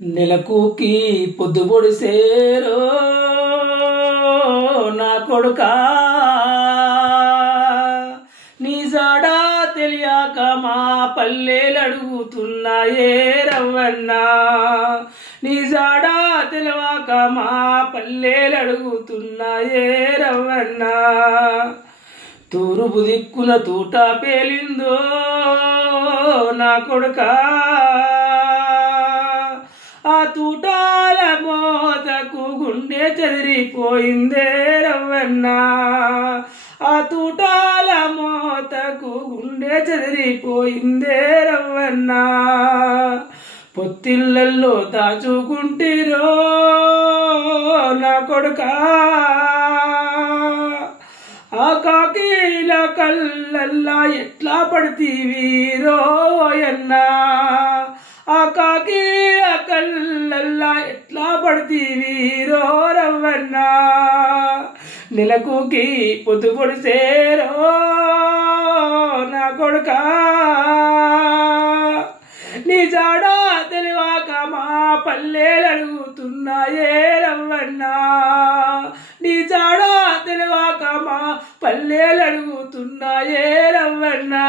నెలకూకి పొద్దు పొడిసేరో నా కొడుకా, నీ జాడా తెలియక మా పల్లెలు అడుగుతున్నాయే రవ్వన్నా. నీ జాడా తెలియక మా పల్లెలు అడుగుతున్నాయే రవ్వన్నా. తూర్పు దిక్కున తూట పేలిందో నా కొడుకా, ఆ తూటాల మోతకు గుండె చెదిరిపోయిందే రవ్వన్నా. ఆ తూటాల మోతకు గుండె చెదిరిపోయిందే రవ్వన్నా. పొత్తిళ్ళల్లో దాచుకుంటిరో నా కొడుకా, ఆ కాకీల కళ్ళల్లా ఎట్లా పడితీవీరో అన్నా. ఆ కాకీల కళ్ళల్లా ఎట్లా పడితీవీరో రవ్వన్నా. నెలకూకి పొద్దు పొడిసేరో నా కొడుకా, నీ జాడా తెలియక మా పల్లెలు అడుగుతున్నాయే రవ్వన్నా. నీ జాడా తెలియక మా పల్లెలు అడుగుతున్నాయే రవ్వన్నా.